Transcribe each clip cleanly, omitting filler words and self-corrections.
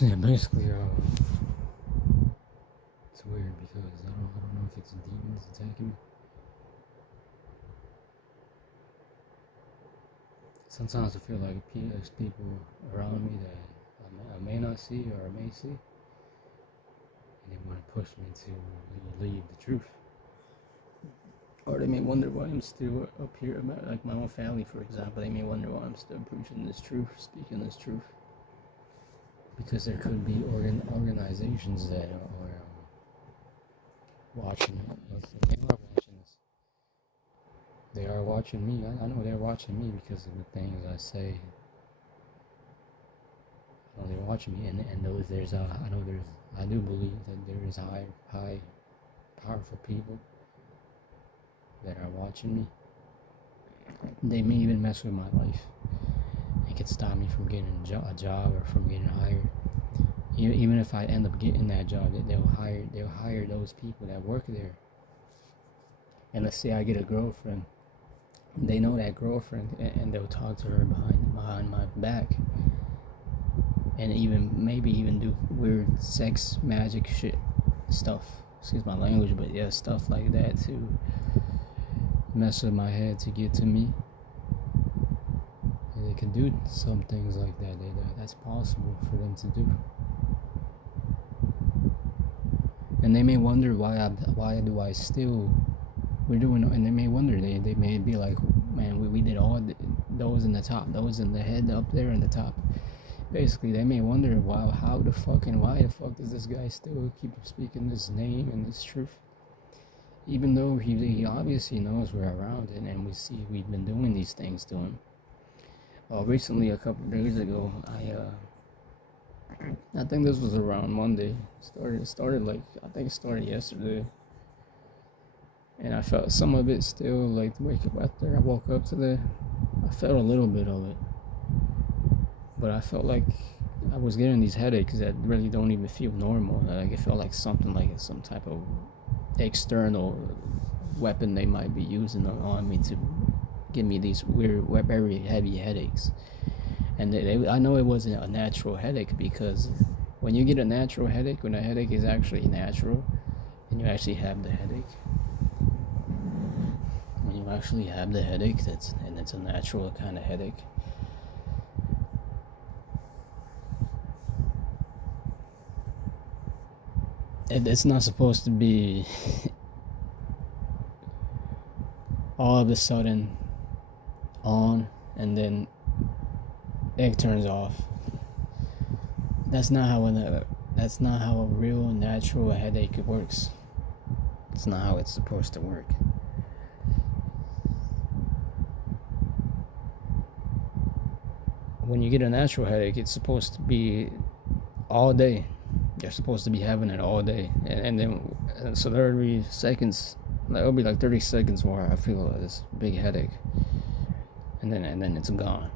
Yeah, basically, it's weird because I don't know if it's demons attacking me. Sometimes I feel like there's people around me that I may not see or I may see, and they want to push me to leave the truth. Or they may wonder why I'm still up here, like my own family, for example. They may wonder why I'm still preaching this truth, speaking this truth. Because there could be organizations that are watching it. They are watching this. They are watching me. I know they're watching me because of the things I say. I know they're watching me, and I do believe that there is high, powerful people that are watching me. They may even mess with my life. It could stop me from getting a job or from getting hired. Even if I end up getting that job, they'll hire those people that work there. And let's say I get a girlfriend, they know that girlfriend, and they'll talk to her behind my back, and maybe even do weird sex magic shit stuff. Excuse my language, but yeah, stuff like that to mess with my head to get to me. And they can do some things like that. That's possible for them to do. And they may wonder why do I still we're doing, and they may wonder, they may be like, man, we did all those in the top, those in the head up there in the top. Basically, they may wonder, wow, why the fuck does this guy still keep speaking this name and this truth? Even though he obviously knows we're around it, and we've been doing these things to him. Recently, a couple of days ago, I think this was around Monday. It started yesterday. And I felt some of it still, like the wake up after I woke up today. I felt a little bit of it, but I felt like I was getting these headaches that really don't even feel normal. Like it felt like something, like some type of external weapon they might be using on me to give me these weird, very heavy headaches. And I know it wasn't a natural headache, because when you get a natural headache, when a headache is actually natural, and you actually have the headache, it's a natural kind of headache. It's not supposed to be all of a sudden on and then it turns off. That's not how a real natural headache works. It's not how it's supposed to work. When you get a natural headache, it's supposed to be all day. You're supposed to be having it all day, so there will be seconds. It'll be like 30 seconds where I feel this big headache, and then it's gone,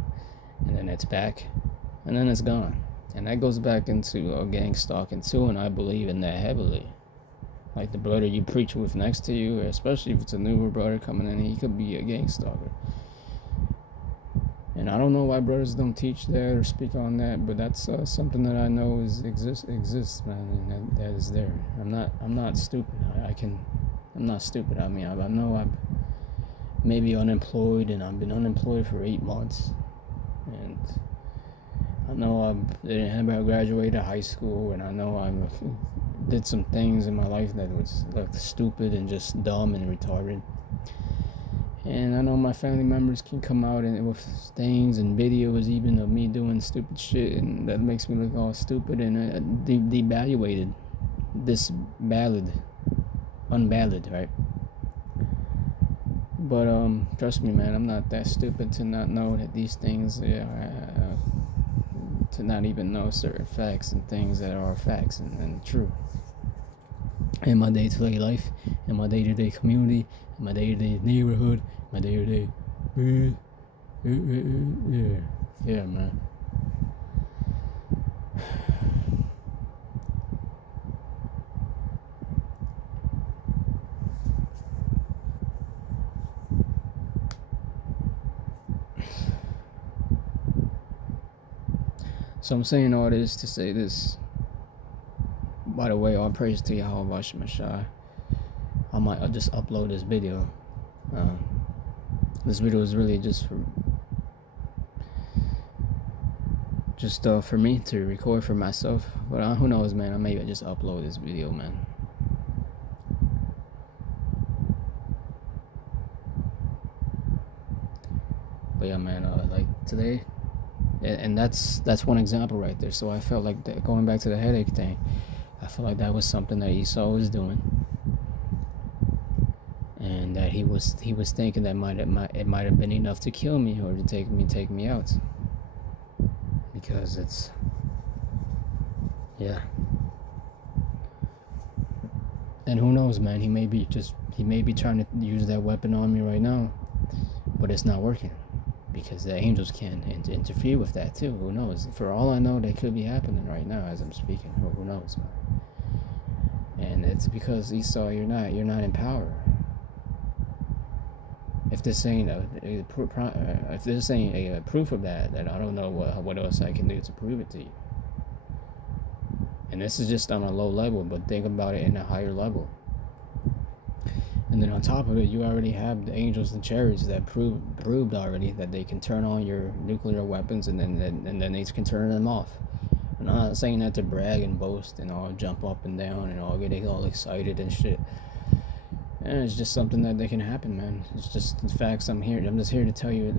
and then it's back, and then it's gone, and that goes back into gang stalking too. And I believe in that heavily. Like the brother you preach with next to you, especially if it's a newer brother coming in, he could be a gang stalker. And I don't know why brothers don't teach that or speak on that, but that's something that I know exists, man, and that is there. I'm not stupid. I'm not stupid. I mean, I know I'm maybe unemployed, and I've been unemployed for 8 months, and I know I didn't have graduated high school, and I know I did some things in my life that was like stupid and just dumb and retarded. And I know my family members can come out and with things and videos even of me doing stupid shit, and that makes me look all stupid and devaluated, unvalid, right? But trust me, man, I'm not that stupid to not know that these things, to not even know certain facts and things that are facts and true. In my day-to-day life, in my day-to-day community, in my day-to-day neighborhood, my day-to-day, yeah, man. So I'm saying all this to say this. By the way, all praise to Yahweh Shemashai. I'll just upload this video. This video is really just for me to record for myself. But who knows, man? I maybe just upload this video, man. But yeah, man. Like today, and that's one example right there. So I felt like that, going back to the headache thing. I feel like that was something that Esau was doing, and that he was thinking that it might have been enough to kill me or to take me out, because it's And who knows, man? He may be trying to use that weapon on me right now, but it's not working because the angels can interfere with that too. Who knows? For all I know, that could be happening right now as I'm speaking. Who knows, man? And it's because Esau, you're not in power. If this ain't a proof of that, then I don't know what else I can do to prove it to you. And this is just on a low level, but think about it in a higher level. And then on top of it, you already have the angels and chariots that proved already that they can turn on your nuclear weapons, and then they can turn them off. And I'm not saying that to brag and boast and all jump up and down and all get all excited and shit. And it's just something that can happen, man. It's just the facts. I'm just here to tell you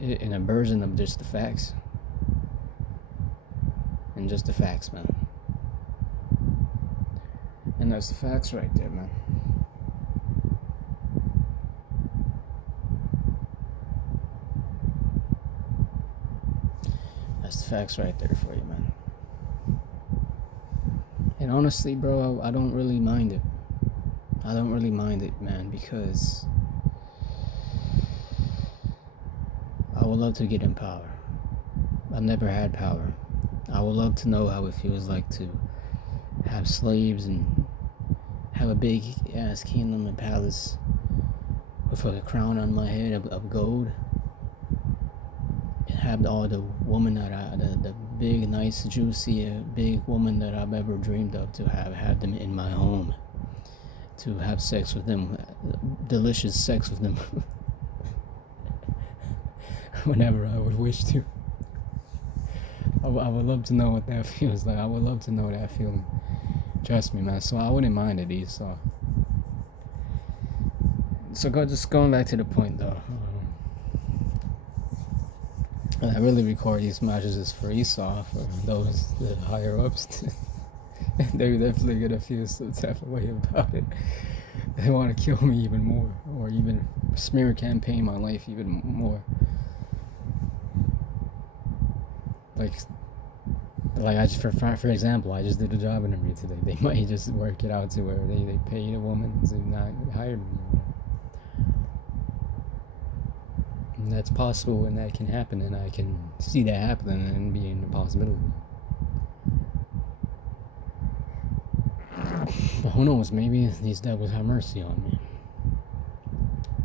in a version of just the facts. And just the facts, man. And that's the facts right there, man. That's the facts right there for you, man. And honestly, bro, I don't really mind it. I don't really mind it, man, because I would love to get in power. I've never had power. I would love to know how it feels like to have slaves and have a big ass kingdom and palace with a crown on my head of gold, and have all the women the big, nice, juicy, big woman that I've ever dreamed of, to have them in my home, to have sex with them, delicious sex with them, whenever I would wish to. I would love to know what that feels like. I would love to know that feeling. Trust me, man. So I wouldn't mind it, Esau. So just going back to the point, though. And I really record these messages for Esau, for those the higher ups. They're definitely gonna feel some type of way about it. They want to kill me even more, or even smear campaign my life even more. For example, I just did a job interview today. They might just work it out to where they paid a woman to not hire me. And that's possible, and that can happen, and I can see that happening and being a possibility. But who knows? Maybe these devils have mercy on me.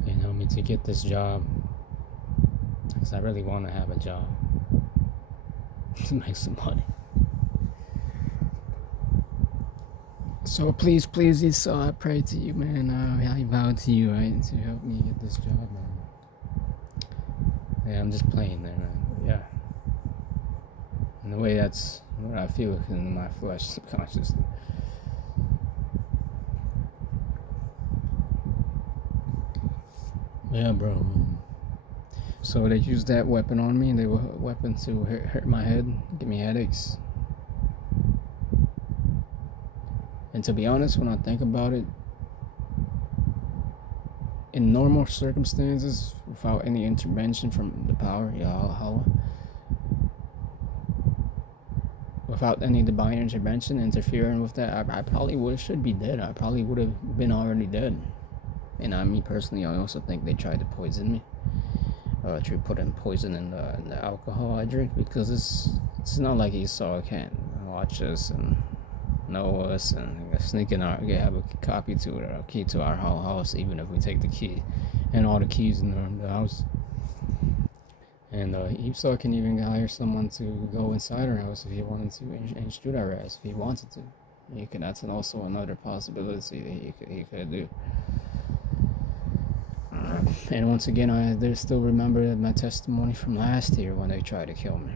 You know, to get this job, because I really want to have a job to make some money. So please, Esau, I pray to you, man. I vow to you, right, to help me get this job, man. Yeah, I'm just playing there, man. But yeah. In a way, that's what I feel in my flesh, subconsciously. Yeah, bro. So they used that weapon on me. They were a weapon to hurt my head, give me headaches. And to be honest, when I think about it, in normal circumstances, without any intervention from the power, Yahweh, without any divine intervention interfering with that, I probably should be dead. I probably would have been already dead. And me personally, I also think they tried to poison me. To put in poison in the alcohol I drink, because it's not like Esau can't watch us and know us and sneak in have a copy to it, or a key to our house, even if we take the key and all the keys in the house. And Esau can even hire someone to go inside her house if he wanted to and shoot her ass if he wanted to. He could. That's also another possibility that he could do. And once again, I still remember my testimony from last year when they tried to kill me.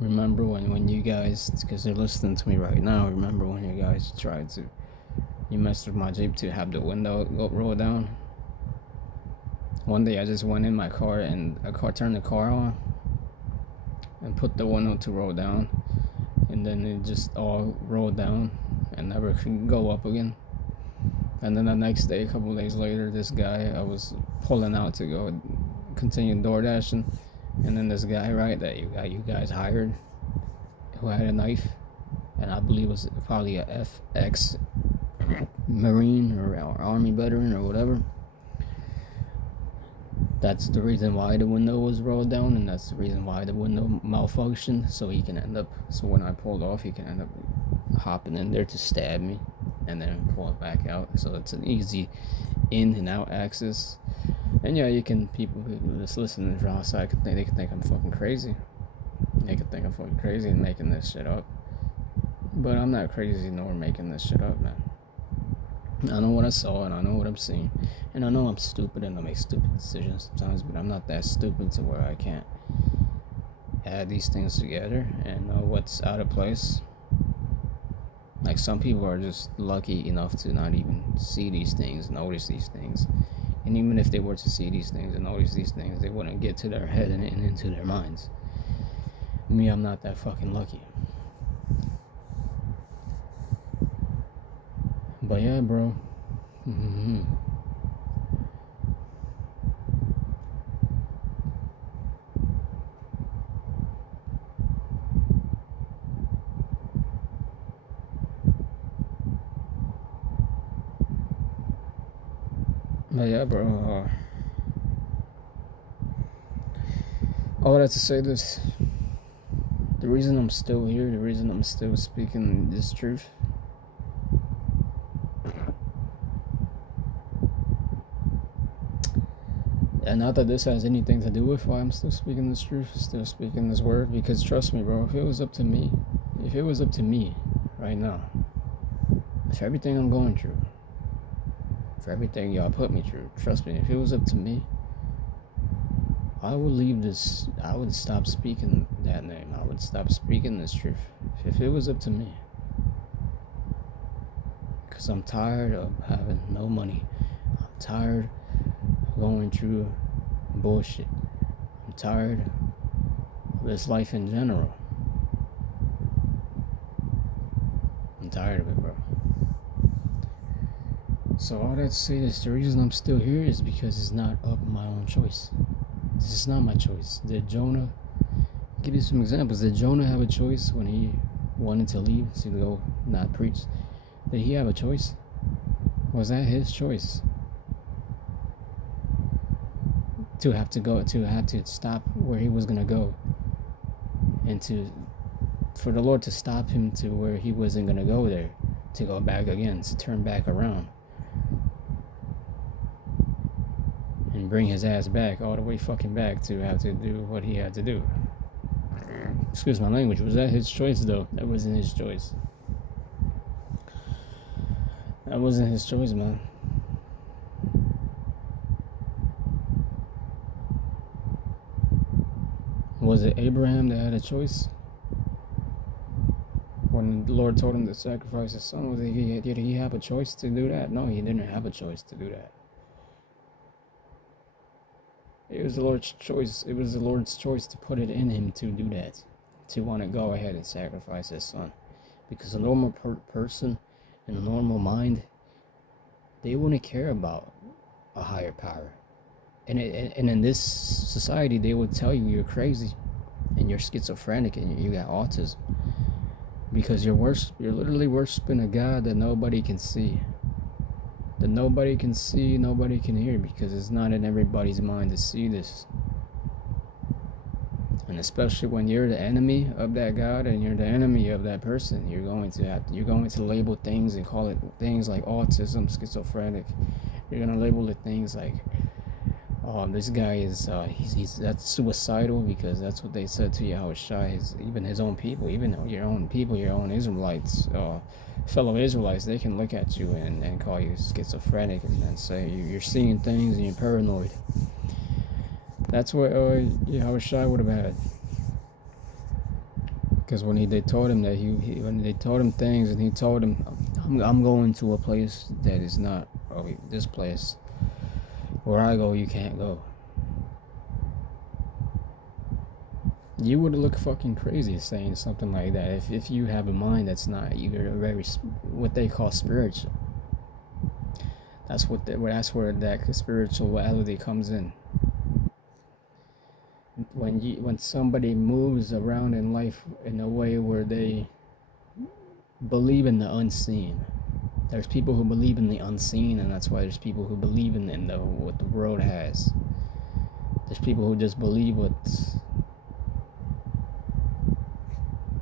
Remember when you guys, because they're listening to me right now, remember when you guys tried to, you messed with my Jeep to have the window roll down? One day I just went in my car and turned the car on and put the window to roll down, and then it just all rolled down and never could go up again. And then the next day, a couple days later, this guy, I was pulling out to go continue door dashing, and then this guy, right, that you guys hired, who had a knife, and I believe was probably a FX Marine or Army veteran or whatever. That's the reason why the window was rolled down, and that's the reason why the window malfunctioned. So when I pulled off, he can end up hopping in there to stab me, and then pull it back out. So it's an easy in and out access. And yeah, people who just listening from outside they can think I'm fucking crazy. They could think I'm fucking crazy and making this shit up. But I'm not crazy nor making this shit up, man. I know what I saw and I know what I'm seeing. And I know I'm stupid and I make stupid decisions sometimes, but I'm not that stupid to where I can't add these things together and know what's out of place. Like, some people are just lucky enough to not even see these things, notice these things. And even if they were to see these things and notice these things, they wouldn't get to their head and into their minds. Me, I'm not that fucking lucky. But yeah, bro. But yeah, bro. All that to say this. The reason I'm still here, the reason I'm still speaking this truth, and not that this has anything to do with why I'm still speaking this truth, still speaking this word, because trust me, bro, if it was up to me right now, for everything I'm going through, for everything y'all put me through, trust me, if it was up to me, I would leave this, I would stop speaking that name, I would stop speaking this truth, if it was up to me. Because I'm tired of having no money. I'm tired of going through bullshit. I'm tired of this life in general. I'm tired of it, bro. So all that to say is the reason I'm still here is because it's not of my own choice. This is not my choice. Did Jonah, give you some examples, did Jonah have a choice when he wanted to leave to go not preach? Did he have a choice? Was that his choice? To have to stop where he was gonna go, and for the Lord to stop him to where he wasn't gonna go there, to go back again, to turn back around, and bring his ass back, all the way fucking back, to have to do what he had to do. Excuse my language. Was that his choice, though? That wasn't his choice. That wasn't his choice, man. Was it Abraham that had a choice? When the Lord told him to sacrifice his son, did he have a choice to do that? No, he didn't have a choice to do that. It was the Lord's choice. It was the Lord's choice to put it in him to do that, to want to go ahead and sacrifice his son. Because a normal person in a normal mind, they wouldn't care about a higher power. And in this society, they would tell you you're crazy and you're schizophrenic and you got autism. Because you're literally worshiping a God that nobody can see. That nobody can see, nobody can hear, because it's not in everybody's mind to see this. And especially when you're the enemy of that God and you're the enemy of that person, you're going to label things and call it things like autism, schizophrenic. You're going to label it things like This guy is he's that's suicidal, because that's what they said to Yahushua. Even his own people, even your own people, your own Israelites, fellow Israelites, they can look at you and call you schizophrenic and say you're seeing things and you're paranoid. That's what Yahushua would have had. Because when they told him that when they told him things, and he told him, I'm going to a place that is not this place. Where I go, you can't go. You would look fucking crazy saying something like that if you have a mind that's not, you're very what they call spiritual. That's where that spirituality comes in. When somebody moves around in life in a way where they believe in the unseen. There's people who believe in the unseen, and that's why there's people who believe in what the world has. There's people who just believe what's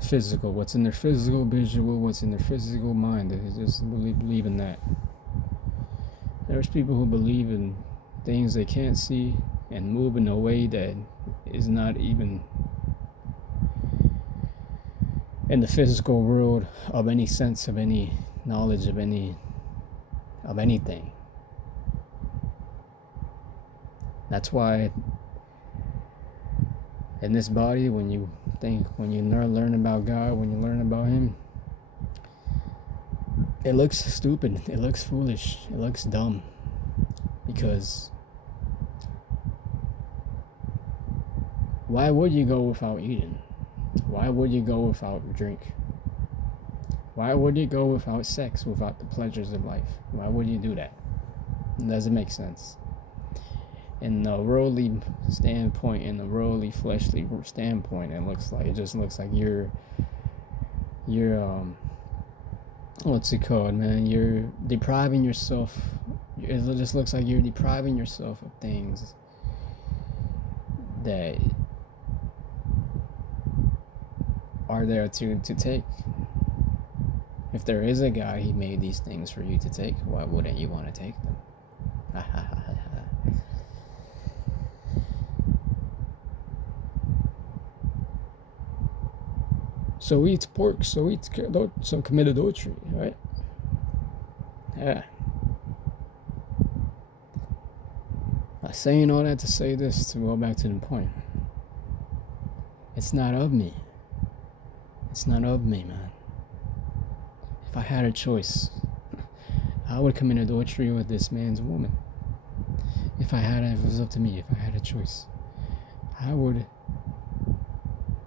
physical, what's in their physical visual, what's in their physical mind. They just believe in that. There's people who believe in things they can't see and move in a way that is not even in the physical world of any sense, of any knowledge, of anything. That's why in this body, when you learn about God, when you learn about Him, it looks stupid, it looks foolish, it looks dumb, because why would you go without eating? Why would you go without drink? Why would you go without sex, without the pleasures of life? Why would you do that? It doesn't make sense. In the worldly standpoint, in the worldly fleshly standpoint, it just looks like you're what's it called, man? You're depriving yourself. It just looks like you're depriving yourself of things that are there to take. If there is a God, He made these things for you to take. Why wouldn't you want to take them? So eats pork, so commit adultery, right? Yeah. I'm saying all that to say this, to go back to the point. It's not of me. It's not of me, man. If I had a choice, I would commit adultery with this man's woman. If it was up to me, if I had a choice, I would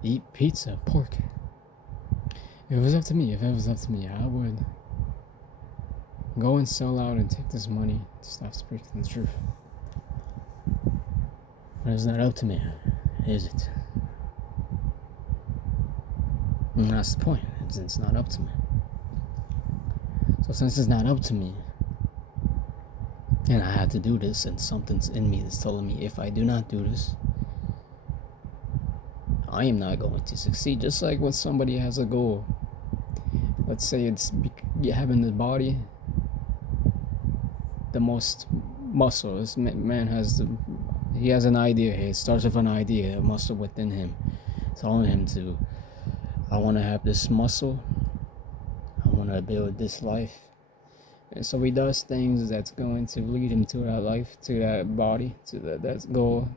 eat pizza, pork. If it was up to me, I would go and sell out and take this money to stop speaking the truth. But it's not up to me, is it? And that's the point. It's not up to me. So since it's not up to me, and I have to do this, and something's in me that's telling me if I do not do this, I am not going to succeed. Just like when somebody has a goal, let's say it's having the body, the most muscle. This man has he has an idea. It starts with an idea, a muscle within him, telling him to, I want to have this muscle. I want to build this life. And so he does things that's going to lead him to that life, to that body, to that goal.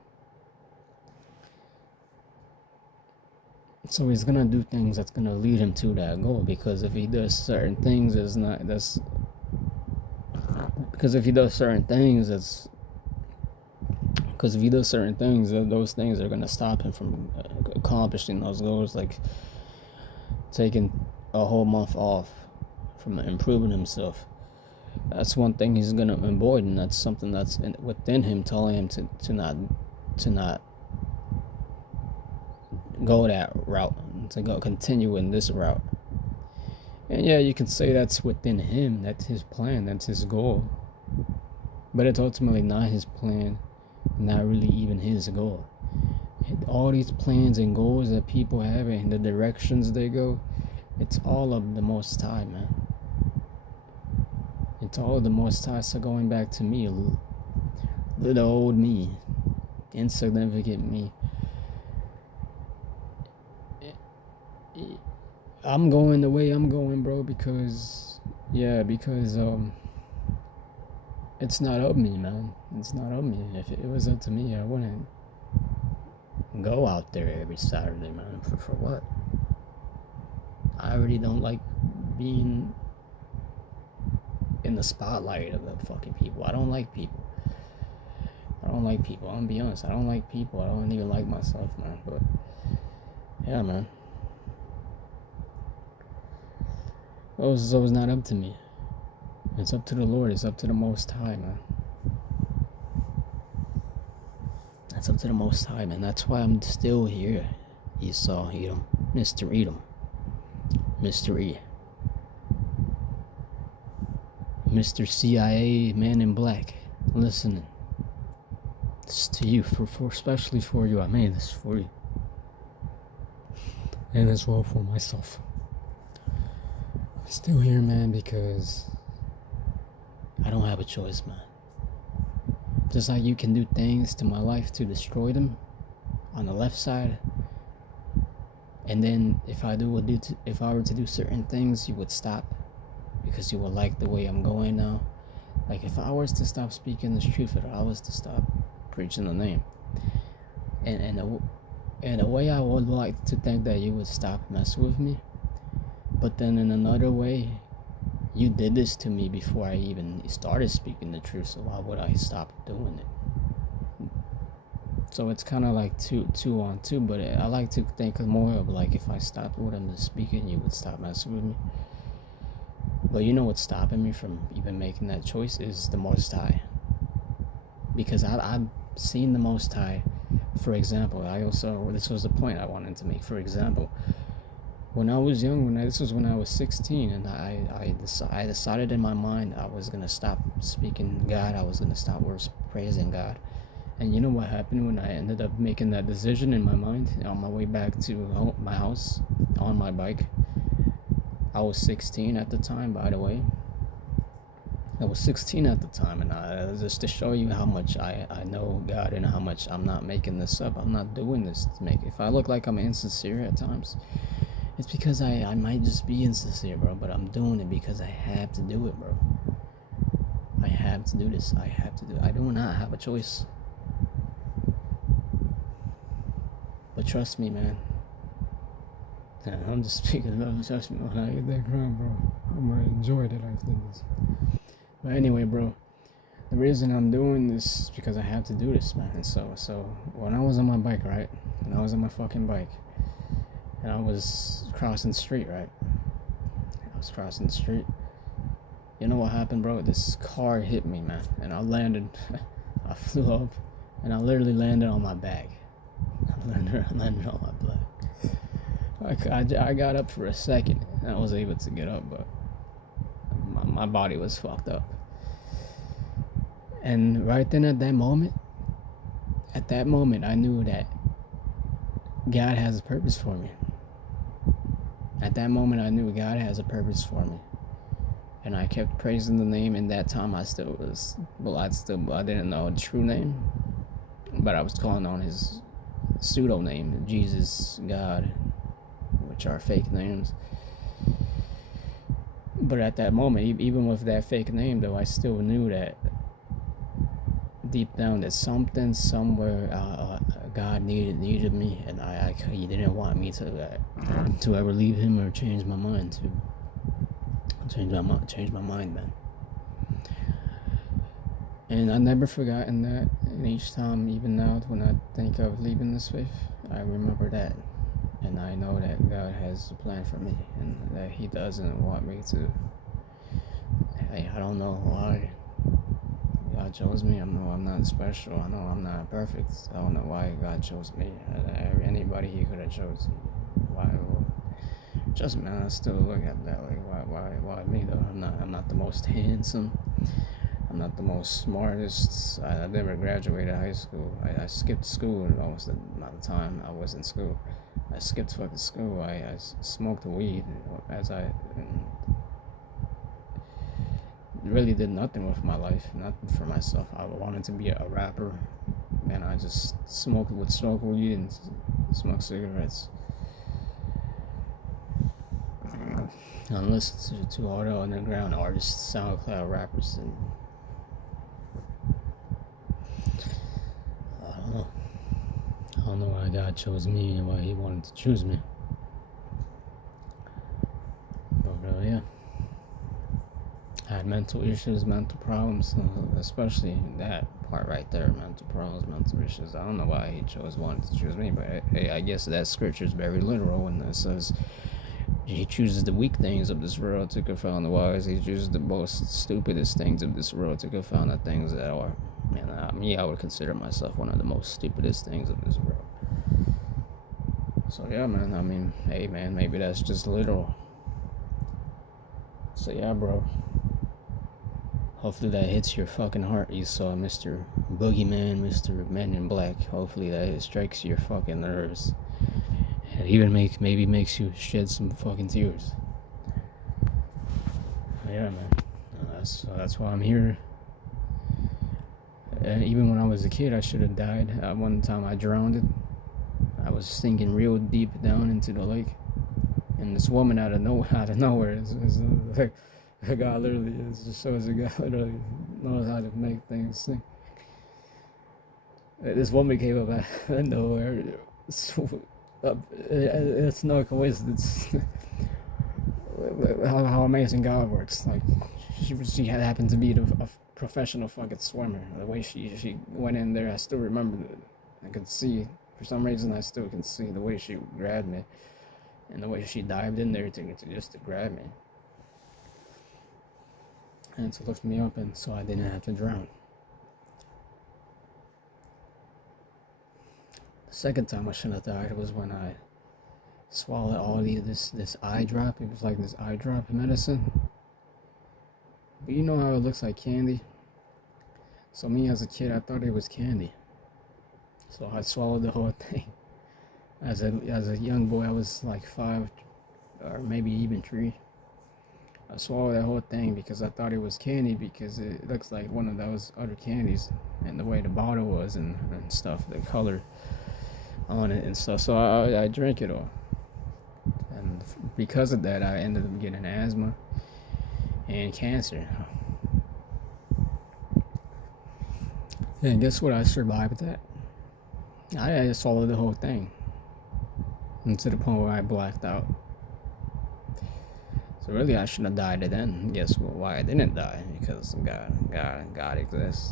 So he's gonna do things that's gonna lead him to that goal, because if he does certain things, those things are gonna stop him from accomplishing those goals, like taking a whole month off from improving himself. That's one thing he's gonna avoid, and that's something that's within him, telling him to not go that route, to go continue in this route. And yeah, you can say that's within him, that's his plan, that's his goal, but it's ultimately not his plan, not really even his goal. All these plans and goals that people have and the directions they go, it's all of the Most High, man. It's all of the Most High. So going back to me, the old me, insignificant me. I'm going the way I'm going, bro, because it's not up me, man. It's not up me. If it was up to me, I wouldn't go out there every Saturday, man. For what? I already don't like being in the spotlight of the fucking people. I don't like people. I'm gonna be honest. I don't like people. I don't even like myself, man. But yeah, man. It was not up to me. It's up to the Lord. It's up to the Most High, man. It's up to the Most High, man. That's why I'm still here. Esau, Edom, Mr. Edom, Mr. E, Mr. CIA, Man in Black, listening. This is to you, for especially for you. I made this for you, and as well for myself. I'm still here, man, because I don't have a choice, man. Just like you can do things to my life to destroy them on the left side, and then if I were to do certain things, you would stop because you would like the way I'm going now. Like if I was to stop speaking the truth, if I was to stop preaching the name, and a way I would like to think that you would stop messing with me, but then in another way, you did this to me before I even started speaking the truth, so why would I stop doing it? So it's kind of like two on two, but I like to think more of like if I stopped what I'm speaking, you would stop messing with me. But you know what's stopping me from even making that choice is the Most High. Because I've seen the Most High. For example, this was the point I wanted to make. For example, when I was young, this was when I was 16, and I decided in my mind I was gonna stop speaking God. I was gonna stop praising God. And you know what happened when I ended up making that decision in my mind on my way back to my house on my bike? I was 16 at the time, by the way. I was 16 at the time, and just to show you how much I know God and how much I'm not making this up. I'm not doing this to make. If I look like I'm insincere at times, it's because I might just be insincere, bro, but I'm doing it because I have to do it, bro. I have to do this. I have to do it. I do not have a choice. But trust me, man. I'm just speaking of trust me when I get that crown, bro. I'm gonna enjoy that after this. But anyway, bro, the reason I'm doing this is because I have to do this, man. And so when I was on my bike, right? When I was on my fucking bike, and I was crossing the street, right? I was crossing the street. You know what happened, bro? This car hit me, man. And I landed, I flew up, and I literally landed on my back. I landed on my back. I got up for a second, and I was able to get up, but my body was fucked up. And right then at that moment, I knew that God has a purpose for me. At that moment, I knew God has a purpose for me. And I kept praising the name. In that time, I didn't know the true name, but I was calling on his pseudo name, Jesus, God, which are fake names. But at that moment, even with that fake name, though, I still knew that deep down that something somewhere God needed me, and he didn't want me to ever leave him or change my mind, man. And I never forgotten that. And each time, even now, when I think of leaving this faith, I remember that. And I know that God has a plan for me, and that he doesn't want me to. I don't know why God chose me. I know I'm not special. I know I'm not perfect. I don't know why God chose me. Anybody he could have chosen. Why? Well, just man, I still look at that like why me though? I'm not the most handsome. I'm not the most smartest. I never graduated high school. I skipped school almost the amount of time I was in school. I skipped fucking school. I smoked weed really did nothing with my life, nothing for myself. I wanted to be a rapper, and I just would smoke weed and smoke cigarettes. And listen to all the underground artists, SoundCloud rappers, and I don't know. I don't know why God chose me and why He wanted to choose me. But yeah, I had mental issues, mental problems, especially that part right there, mental problems, mental issues. I don't know why He wanted to choose me, but hey, I guess that scripture is very literal when it says He chooses the weak things of this world to confound the wise. He chooses the most stupidest things of this world to confound the things that are. And me, I would consider myself one of the most stupidest things of this world. So yeah, man. I mean, hey, man, maybe that's just literal. So yeah, bro. Hopefully that hits your fucking heart, Esau, Mr. Boogeyman, Mr. Men in Black. Hopefully that strikes your fucking nerves. And even maybe makes you shed some fucking tears. Yeah, man. That's why I'm here. And even when I was a kid, I should have died. One time I drowned. I was sinking real deep down into the lake, and this woman out of nowhere is like a guy literally just shows a guy literally knows how to make things sing. This woman came up out of nowhere. It's no coincidence how amazing God works. Like she had happened to be a professional fucking swimmer. The way she went in there, I still remember it. I could see. For some reason, I still can see the way she grabbed me, and the way she dived in there to grab me, and to lift me up, and so I didn't have to drown. The second time I should have died was when I swallowed all this eye drop. It was like this eye drop medicine. But you know how it looks like candy? So me as a kid, I thought it was candy. So I swallowed the whole thing. As a young boy, I was like 5 or maybe even 3. I swallowed that whole thing because I thought it was candy because it looks like one of those other candies, and the way the bottle was and stuff, the color on it and stuff. So I drank it all. And because of that, I ended up getting asthma and cancer. And guess what? I survived that. I swallowed the whole thing. And to the point where I blacked out. So really, I shouldn't have died then. Guess why I didn't die? Because God exists.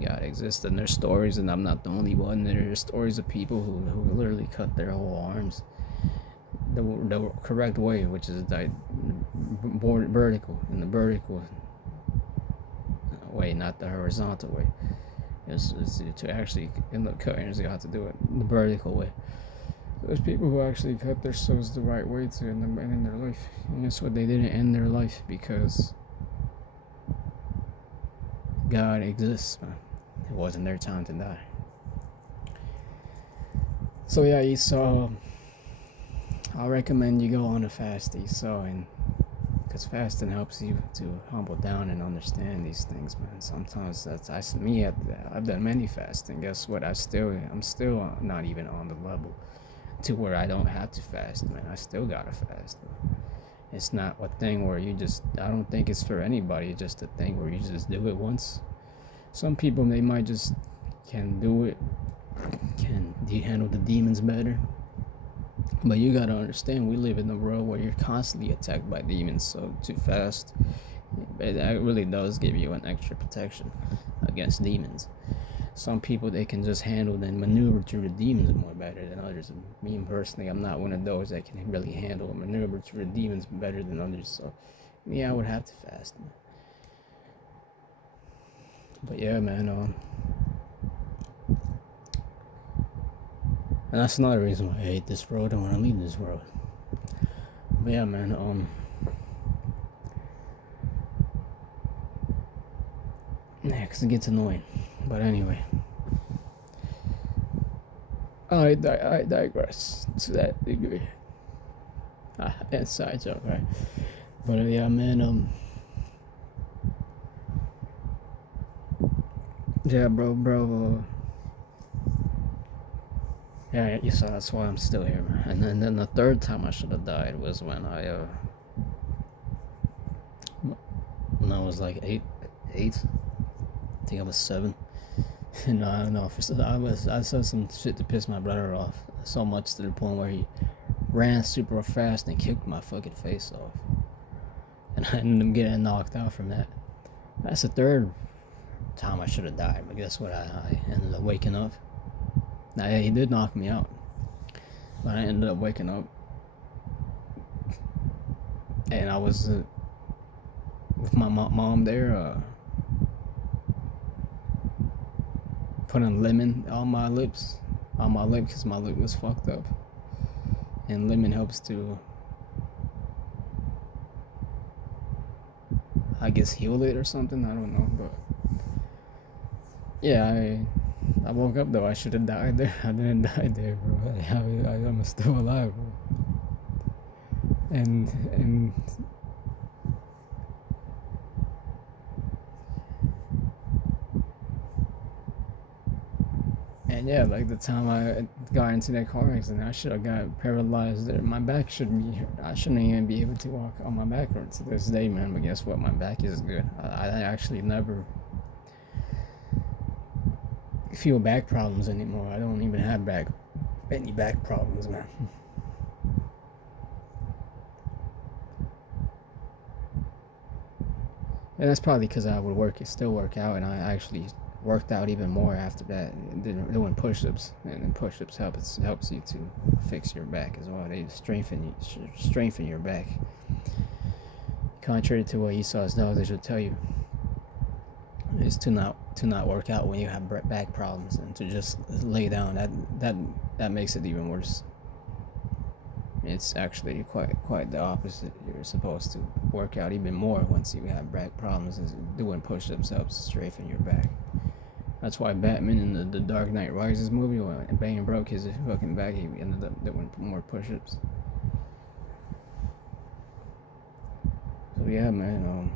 God exists, and there's stories, and I'm not the only one. There's stories of people who literally cut their whole arms the correct way, which is vertical, in the vertical way, not the horizontal way. It's to actually end up cutting, you have to do it the vertical way. There's people who actually cut their souls the right way to end their life. And guess what? They didn't end their life because God exists, man. It wasn't their time to die. So yeah, Esau, I recommend you go on a fast, Esau, and because fasting helps you to humble down and understand these things, man. Sometimes I've done many fasting. Guess what? I'm still not even on the level to where I don't have to fast, man. I still gotta fast. It's not a thing where I don't think it's for anybody. It's just a thing where you just do it once. Some people, they might just can do it, can handle the demons better. But you gotta understand, we live in a world where you're constantly attacked by demons. So to fast, it really does give you an extra protection against demons. Some people, they can just handle and maneuver through the demons more better than others. Me personally, I'm not one of those that can really handle and maneuver through the demons better than others. So me, I would have to fast. But yeah, man. And that's another reason why I hate this world and want to leave this world. But yeah, man. Yeah, because it gets annoying. But anyway. I digress to that degree. Inside joke, right? But yeah, man. Yeah, bro. Yeah, you saw. That's why I'm still here, man. And then the third time I should have died was when I was like eight. I think I was 7. And I don't know. I said some shit to piss my brother off so much to the point where he ran super fast and kicked my fucking face off, and I ended up getting knocked out from that. That's the third time I should have died, but guess what? I ended up waking up. Now, yeah, he did knock me out, but I ended up waking up, and I was with my mom there, putting lemon on my lips, because my lip was fucked up, and lemon helps to, I guess, heal it or something. I don't know, but yeah, I woke up though. I should have died there. I didn't die there, bro. I'm still alive, bro. And and yeah, like the time I got into that car accident, I should have got paralyzed there. My back should be. I shouldn't even be able to walk on my back to this day, man. But guess what? My back is good. I actually never feel back problems anymore. I don't even have any back problems, man. And that's probably because I would still work out, and I actually worked out even more after that. Doing push-ups, and then push-ups helps you to fix your back as well. They strengthen your back. Contrary to what Esau's doctors will tell you, is to not work out when you have back problems, and to just lay down. That makes it even worse. It's actually quite the opposite. You're supposed to work out even more once you have back problems. Is doing push-ups helps strengthen your back. That's why Batman in the Dark Knight Rises movie, when Bane broke his fucking back, he ended up doing more push-ups. So yeah, man.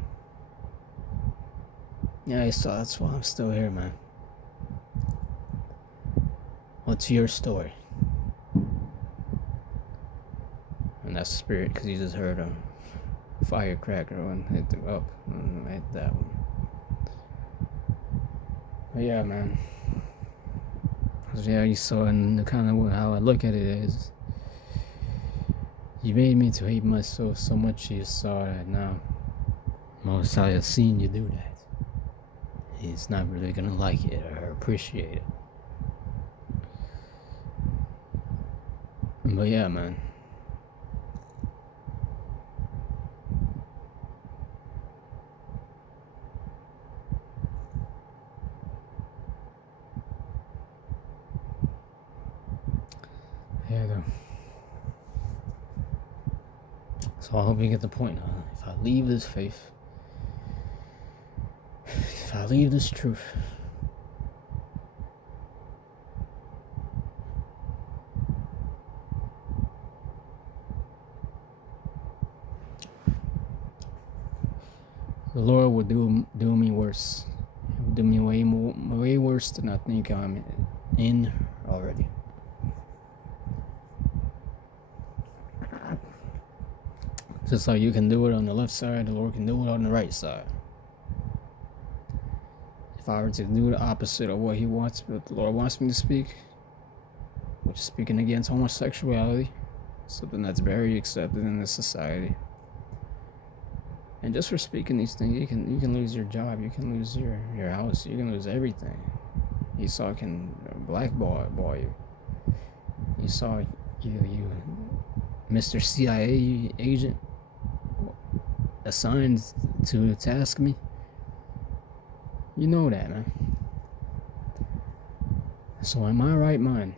Yeah, so that's why I'm still here, man. What's your story? And that's Spirit, because you just heard a firecracker and hit up and hit that one. But yeah, man. Yeah, you saw, and the kind of how I look at it is, you made me to hate myself so much. You saw that now. Most High has seen you do that. He's not really gonna like it or appreciate it. But yeah, man. Yeah, though. So I hope you get the point. If I leave this faith, if I leave this truth, the Lord will do me worse. He will do me way worse than I think I'm in already. Just like you can do it on the left side, the Lord can do it on the right side. If I were to do the opposite of what what the Lord wants me to speak, which is speaking against homosexuality, something that's very accepted in this society. And just for speaking these things, you can lose your job, you can lose your house, you can lose everything. Esau can blackball you. Esau, you, Mr. CIA agent assigned to task me. You know that, man. So in my right mind,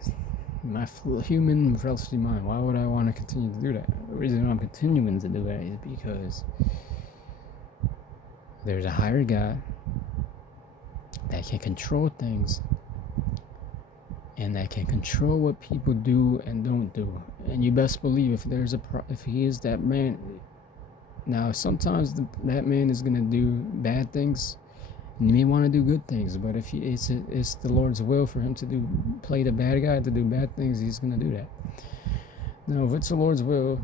my human fleshly mind, why would I want to continue to do that? The reason I'm continuing to do that is because there's a higher God that can control things, and that can control what people do and don't do. And you best believe if he is that man. Now sometimes that man is gonna do bad things, And he may want to do good things, but if it's the Lord's will for him to play the bad guy, to do bad things, he's gonna do that. Now, if it's the Lord's will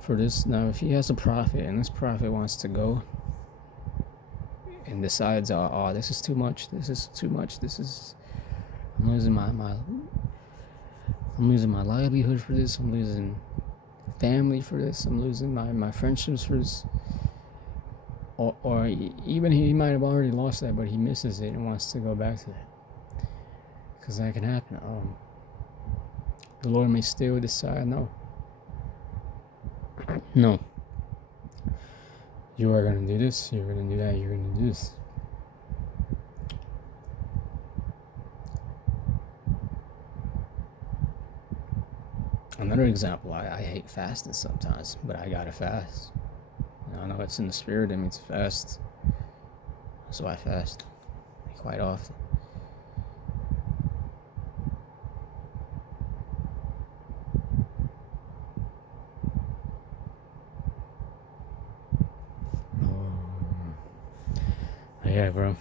for this, now if he has a prophet and this prophet wants to go and decides, oh, this is too much, I'm losing I'm losing my livelihood for this, I'm losing family for this, I'm losing my friendships for this, or even he might have already lost that, but he misses it and wants to go back to that, because that can happen. The Lord may still decide, no, you are going to do this, you're going to do that, you're going to do this. Another example, I hate fasting sometimes, but I gotta fast. I know it's in the spirit in me to fast, so I fast quite often. Yeah, bro.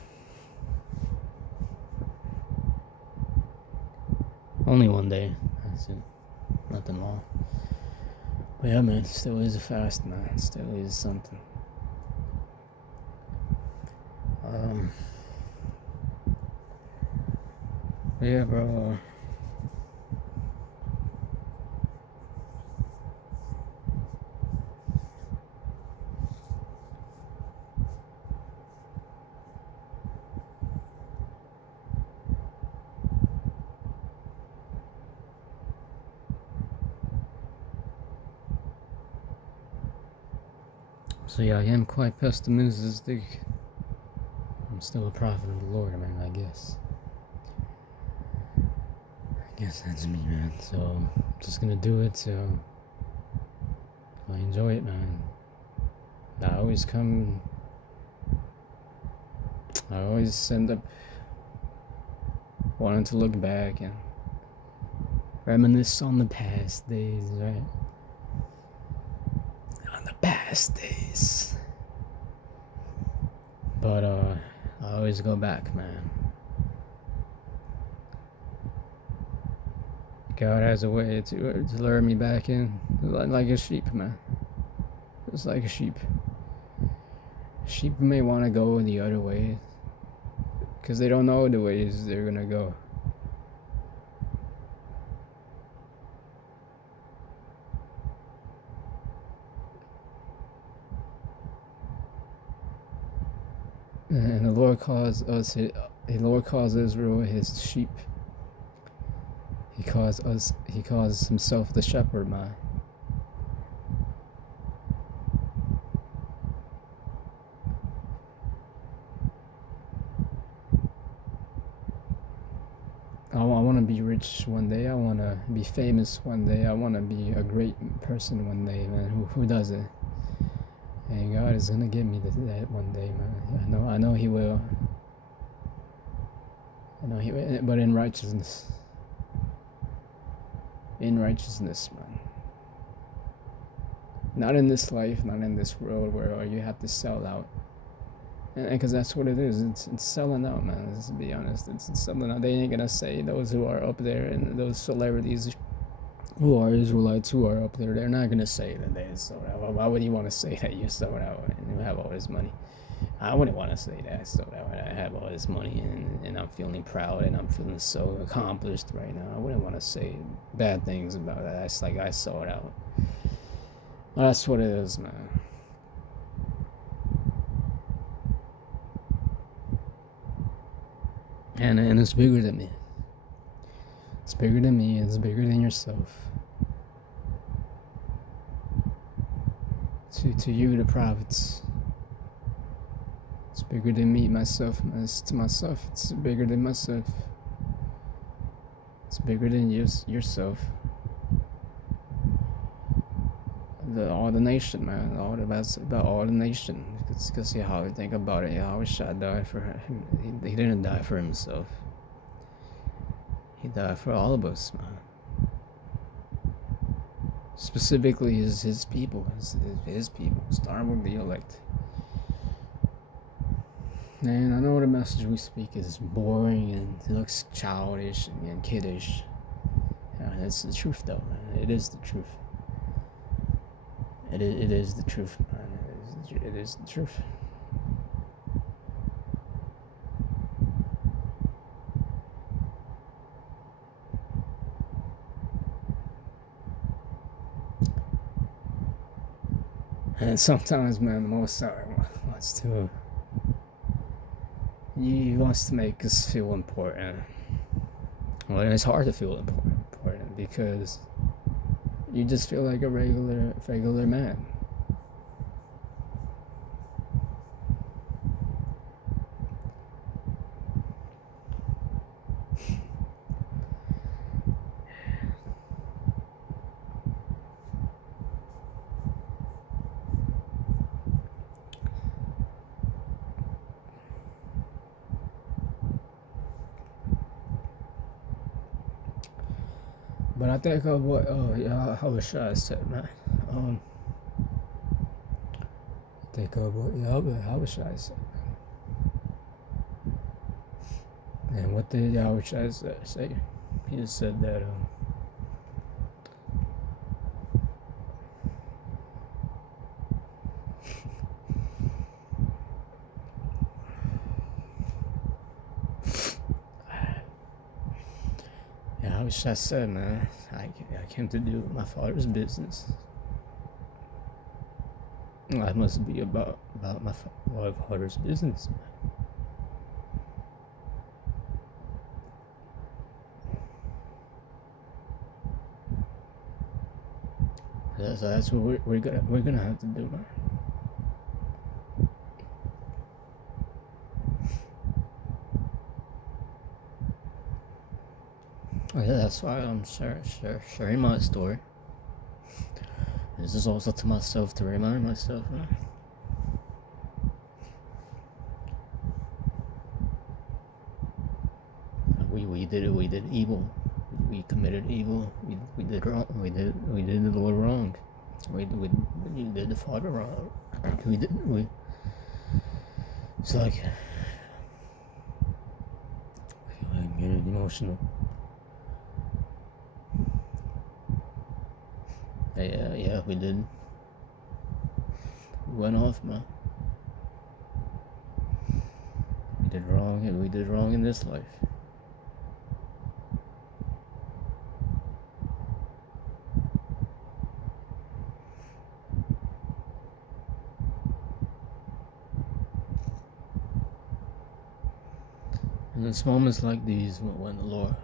Only one day. That's it. Nothing long. But yeah, man, still is a fast, man. Still is something. Yeah, bro. So yeah, I am quite pessimistic. I'm still a prophet of the Lord, man, I guess. I guess that's me, man. So I'm just gonna do it. So I enjoy it, man. I always end up wanting to look back and reminisce on the past days, right? On the past days. But I always go back, man. God has a way to lure me back in, like a sheep, man. Just like a sheep. Sheep may want to go the other way because they don't know the ways they're gonna go. And the Lord calls Israel his sheep. He calls himself the shepherd, man. I want to be rich one day. I want to be famous one day. I want to be a great person one day, man. Who doesn't? And God is gonna give me that one day, man. I know He will. I know He will, but in righteousness. In righteousness, man. Not in this life, not in this world where you have to sell out. And because that's what it is. It's selling out, man. Let's be honest. It's selling out. They ain't gonna say, those who are up there and those celebrities who are Israelites who are up there, they're not gonna say that they sold out. Why would you want to say that you sold out and you have all this money? I wouldn't want to say that I sold out and I have all this money and I'm feeling proud and I'm feeling so accomplished right now. I wouldn't want to say bad things about that. It's like I sold out. Well, that's what it is, man. And it's bigger than me. It's bigger than me. It's bigger than yourself. To you, the prophets. It's bigger than me, myself. To myself, it's bigger than myself. It's bigger than yourself. All the nation, man. About all the nation. Because see how I think about it. Yahweh Shah died for him. He didn't die for himself. He died for all of us, man. Specifically his people, his people, starting with the elect. And I know the message we speak is boring and it looks childish and kiddish. It's the truth, though, man. It is the truth. It is the truth, man. It is the truth. And sometimes, man, the Most High wants to. He wants to make us feel important. Well, it's hard to feel important because you just feel like a regular man. But I think of what Yahushua said, man. Think of what Yahushua said. And what did Yahushua say? He just said that Yahushua said, man, I came to do my Father's business. I must be about my Father's business, man. So that's what we're gonna have to do, man. Yeah, that's why I'm sharing my story. This is also to myself to remind myself, man. We did evil. We committed evil. We did wrong. We did the Lord wrong. We did the Father wrong. It's like I'm getting emotional. Yeah, we did. We went off, man. We did wrong, and we did wrong in this life. And it's moments like these when the Lord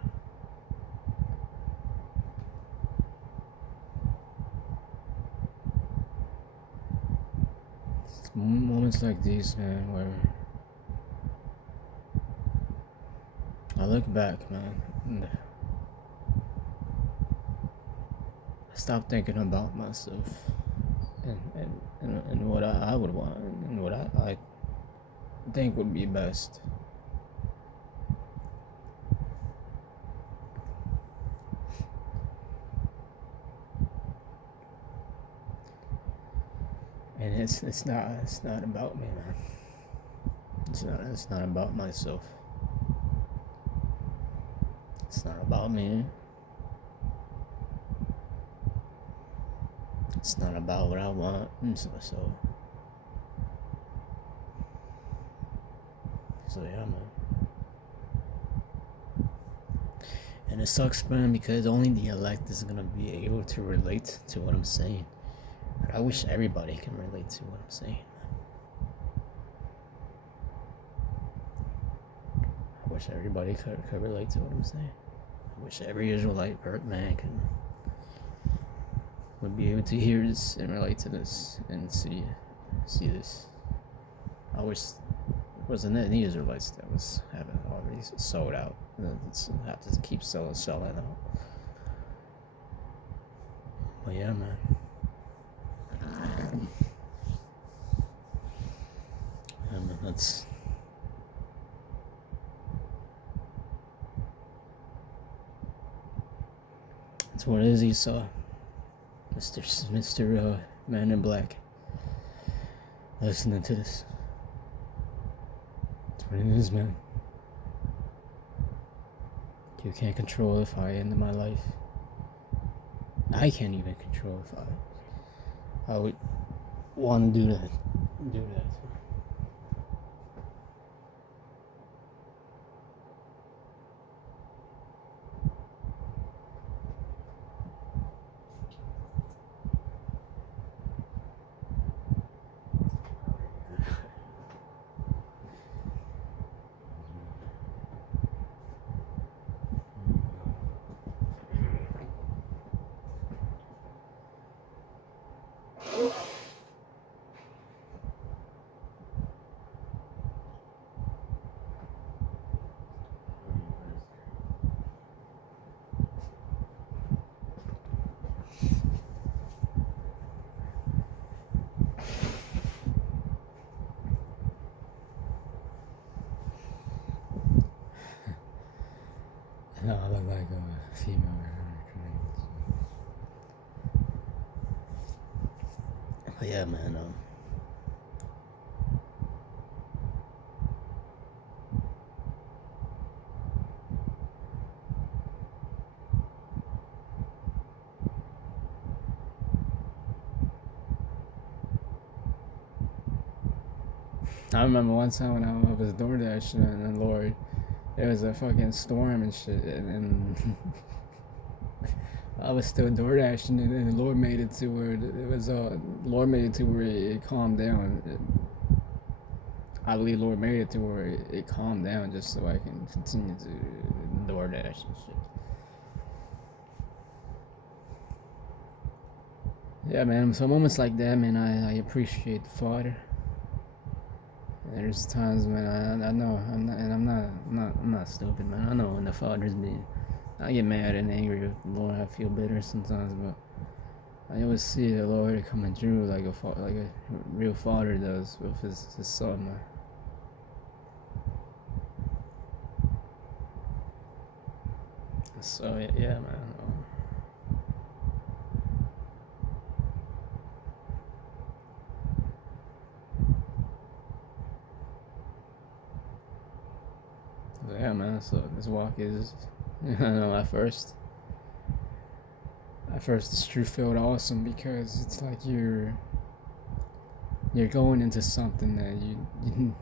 moments like these, man, where I look back, man, and I stop thinking about myself and what I would want and what I think would be best. And it's not about me, man. It's not about myself. It's not about me. It's not about what I want. So yeah, man. And it sucks, man, because only the elect is gonna be able to relate to what I'm saying. But I wish everybody can relate to what I'm saying. I wish everybody could relate to what I'm saying. I wish every Israelite man would be able to hear this and relate to this and see this. I wish there wasn't any Israelites that was having already sold out. Have to keep selling out. But yeah, man. Yeah, man, that's what it is, Esau. Mr. Man in Black. Listening to this. what it is, man. You can't control if I end my life. I can't even control if I would want to do that. No, I look like a female. But yeah, man. I remember one time when I was DoorDashing and Lord, there was a fucking storm and shit, and I was still DoorDashing, and the Lord made it to where it was. Lord made it to where it calmed down. I believe Lord made it to where it calmed down just so I can continue to DoorDash and shit. Yeah, man. So moments like that, man, I appreciate the Father. And there's times when I know I'm not stupid, man. I know when the Father's being. I get mad and angry with the Lord. I feel bitter sometimes, but I always see the Lord coming through like a real father does with his son, man. So yeah, man. Yeah, man. So this walk is, at first this truth felt awesome because it's like you're going into something that you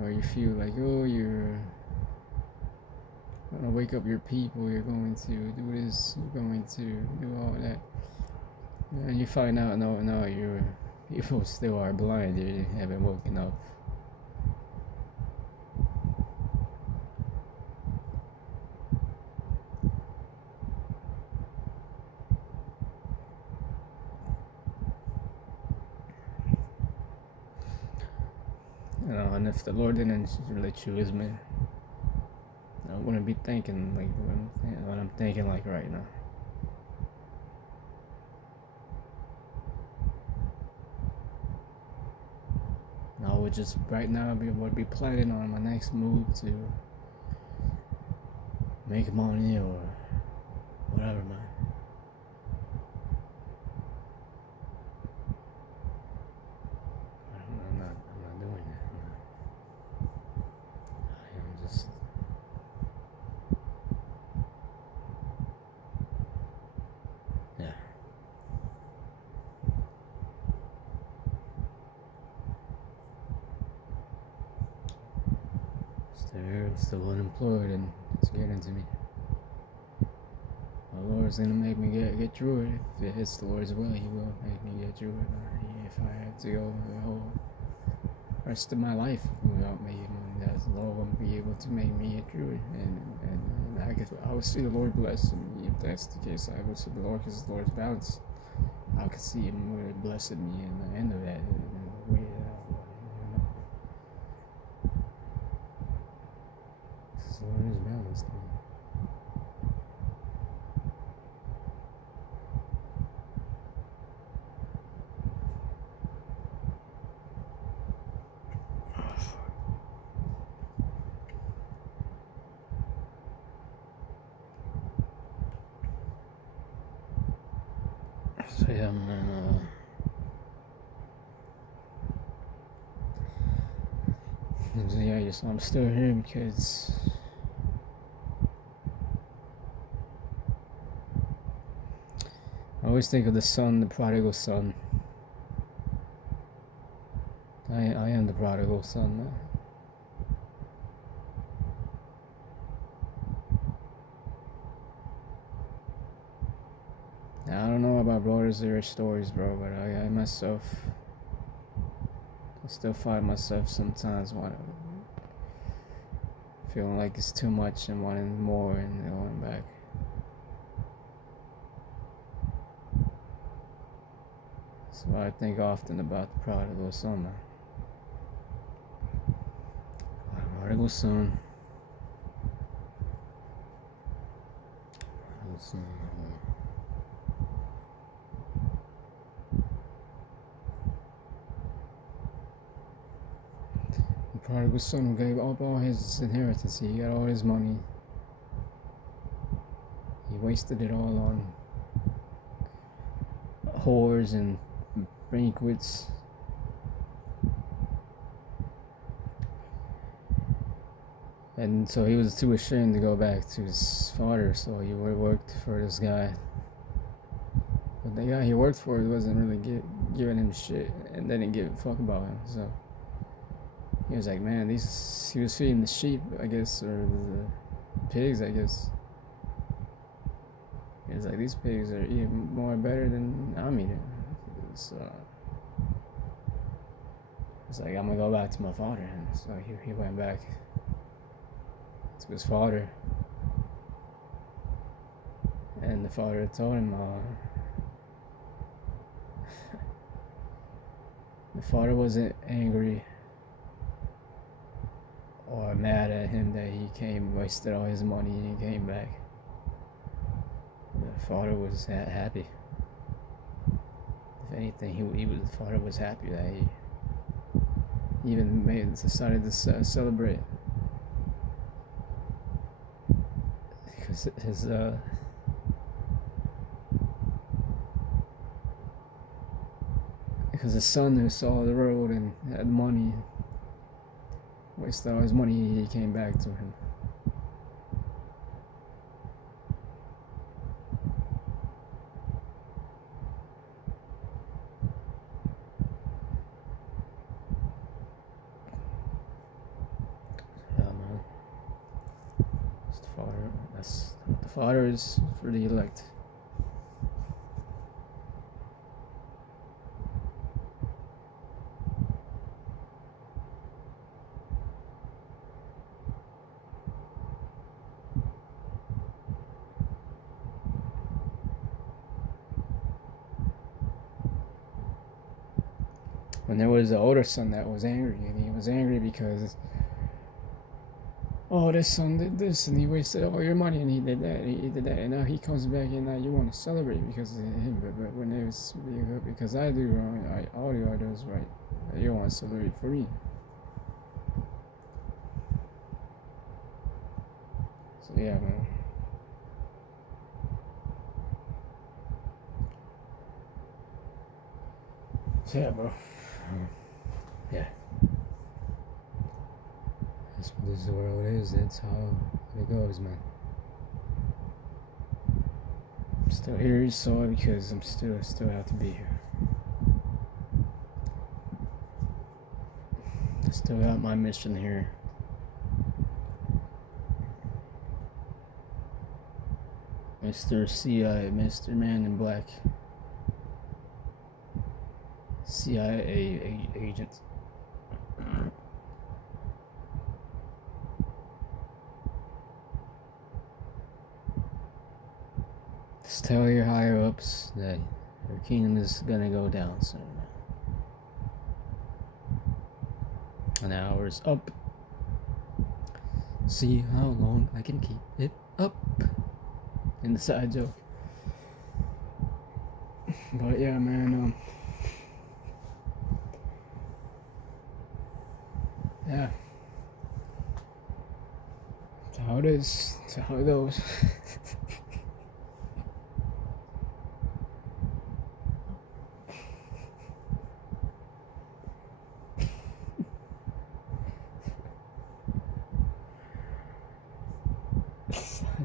or you feel like, oh, you're going to wake up your people, you're going to do this, you're going to do all that, and you find out, no, your people still are blind, you haven't woken up. And if the Lord didn't really choose me, I wouldn't be thinking like what I'm thinking like right now. I would just right now would be planning on my next move to make money or whatever, man. I'm not doing that. I am just. Yeah. Still unemployed, and it's getting to me. The Lord's gonna make me get through it. If it hits the Lord's will, He will make me get through it. If I had to go the whole rest of my life without making money, that the Lord won't be able to make me get through it. And I would see the Lord bless me if that's the case. I would see the Lord because the Lord's balance. I could see Him really blessing me in the end of that. The way that I would, because the Lord is balanced, man. So yeah, man. reason I'm still here, because I always think of the son, the prodigal son. I am the prodigal son, man. I don't know about brothers or stories, bro, but I myself, I still find myself sometimes feeling like it's too much and wanting more and going back. So I think often about the prodigal son, man. Prodigal son. Prodigal son. The prodigal son who gave up all his inheritance. He got all his money. He wasted it all on whores and banquets. And so he was too ashamed to go back to his father, so he worked for this guy. But the guy he worked for wasn't really giving him shit, and they didn't give a fuck about him. So he was like, man, he was feeding the sheep, I guess, or the pigs, I guess. He was like, these pigs are eating more better than I'm eating. So it's like, I'm gonna go back to my father. And so he went back to his father. And the father told him, the father wasn't angry or mad at him that he wasted all his money and he came back. The father was happy. If anything, the father was happy that he even decided to celebrate, because his son who saw the road and had money, wasted all his money, he came back to him. The Father is for the elect. When there was the older son that was angry, and he was angry because, oh, this son did this and he wasted all your money and he did that and now he comes back and now you want to celebrate because of him, but when it was because I do wrong, all the others right, you want to celebrate for me. So yeah, man. So yeah, bro. Yeah. This is the world it is. That's how it goes, man. I'm still here, so because I'm still have to be here. I still got my mission here. Mr. CIA, Mr. Man in Black. CIA agent. Just tell your higher ups that your kingdom is gonna go down soon. An hour's up. See how long I can keep it up. Inside joke. But yeah, man. Yeah. That's how it is. That's how it goes.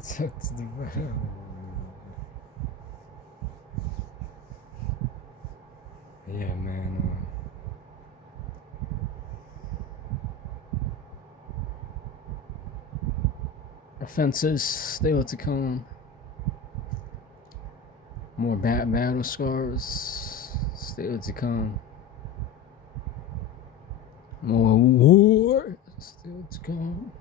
That's the yeah, man. Offenses still to come. More battle scars still to come. More war still to come.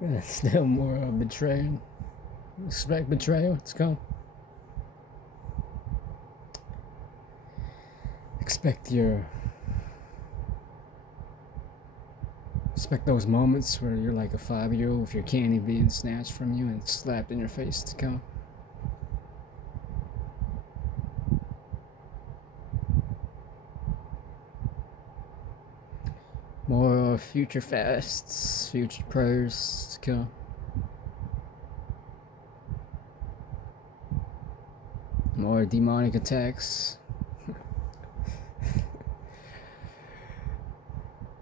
And still more betrayal. Expect betrayal to come. Expect those moments where you're like a 5-year-old with your candy being snatched from you and slapped in your face to come. More future fasts, future prayers to come. More demonic attacks.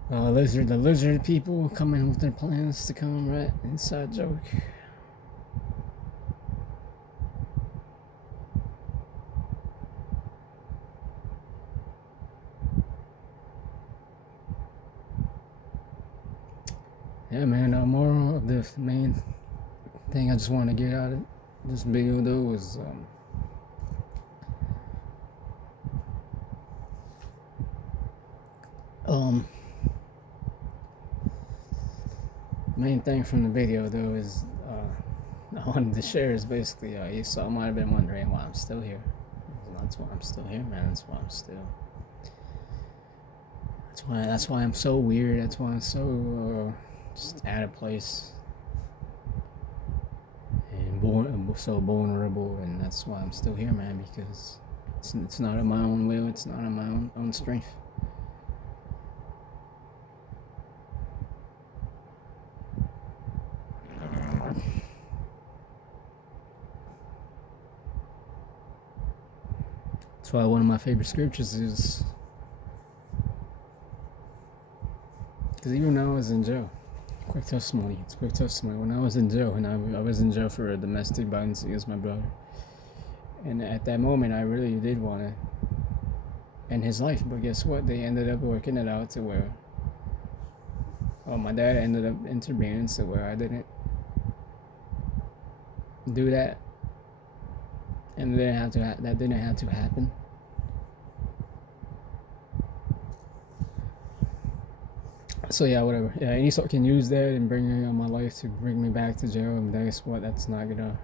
The lizard people coming with their plans to come, right? Inside joke. Yeah, man, more of the main thing I just want to get out of this video, though, was main thing from the video, though, is I wanted to share is basically you saw might have been wondering why I'm still here. That's why I'm still here, man. That's why I'm still. That's why I'm so weird. That's why I'm so just out of place and so vulnerable, and that's why I'm still here, man. Because it's not on my own will. It's not on my own strength. That's why one of my favorite scriptures is, because even when I was in jail, quick testimony. When I was in jail, and I was in jail for domestic violence against my brother, and at that moment I really did want to end his life, but guess what? They ended up working it out to where, my dad ended up intervening to where I didn't do that, and that didn't have to happen. So yeah, whatever. Yeah, any sort can use that and bring it on my life to bring me back to jail. And guess what? That's not gonna.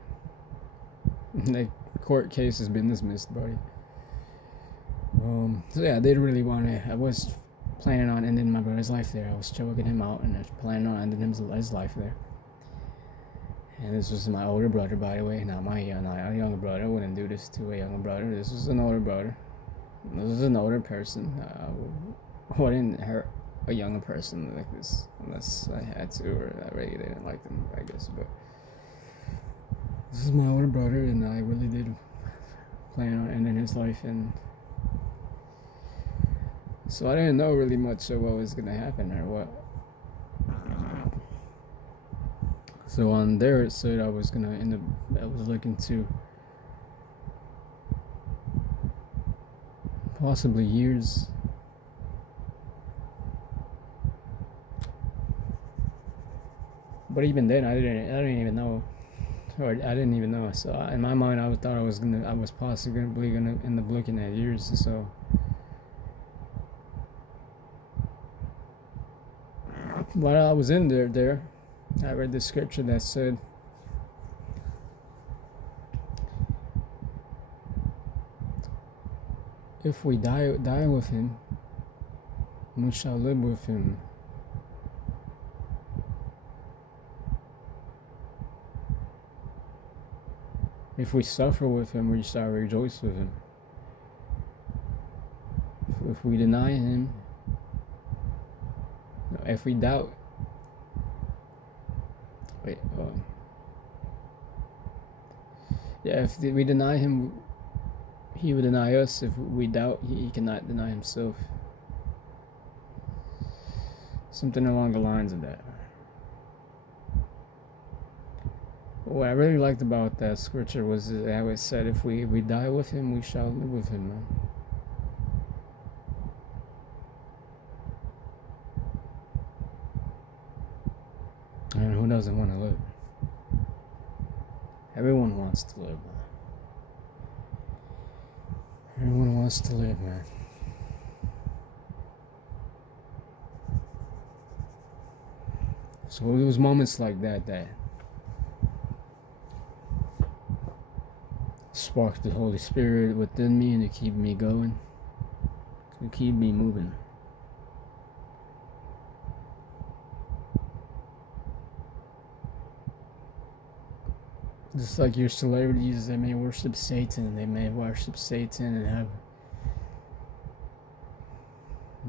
The court case has been dismissed, buddy. So yeah, I did really want to. I was planning on ending my brother's life there. I was choking him out, and I was planning on ending his life there. And this was my older brother, by the way, not my younger brother. I wouldn't do this to a younger brother. This was an older brother. This is an older person. I wouldn't hurt a younger person like this unless I had to, or I really didn't like them, I guess. But this is my older brother, and I really did plan on ending his life, and so I didn't know really much of what was gonna happen or what. So on there it said I was looking to possibly years. But even then, I didn't even know, or I didn't even know. So in my mind, I was possibly gonna end up looking at years. So while I was in there, I read the scripture that said, "If we die with him, we shall live with him." If we suffer with him, we shall rejoice with him. If we deny him, if we doubt, if we deny him, he will deny us. If we doubt, he cannot deny himself. Something along the lines of that. What I really liked about that scripture was how it said, if we die with him, we shall live with him, man. And who doesn't want to live? Everyone wants to live, man. Everyone wants to live, man. So it was moments like that that sparked the Holy Spirit within me and to keep me going, to keep me moving. Just like your celebrities, they may worship Satan, and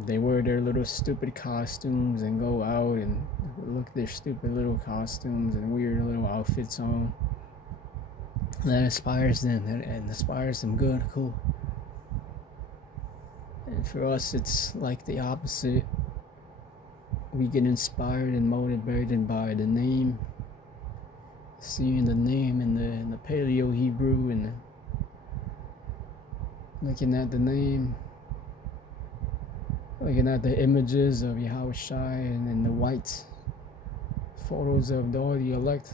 they wear their little stupid costumes and go out and look their stupid little costumes and weird little outfits on. That inspires them and inspires them good, cool. And for us, it's like the opposite. We get inspired and motivated by the name, seeing the name in the Paleo Hebrew and looking at the name, looking at the images of Yahushua and the white photos of all the elect,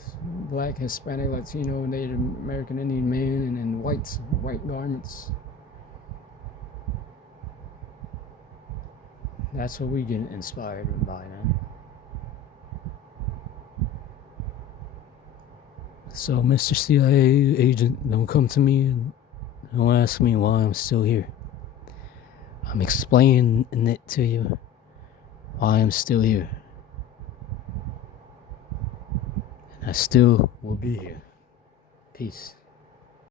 black, Hispanic, Latino, Native American, Indian man, and in white garments. That's what we get inspired by, man. So, Mr. CIA agent, don't come to me and don't ask me why I'm still here. I'm explaining it to you why I'm still here. And I still will be here. Peace.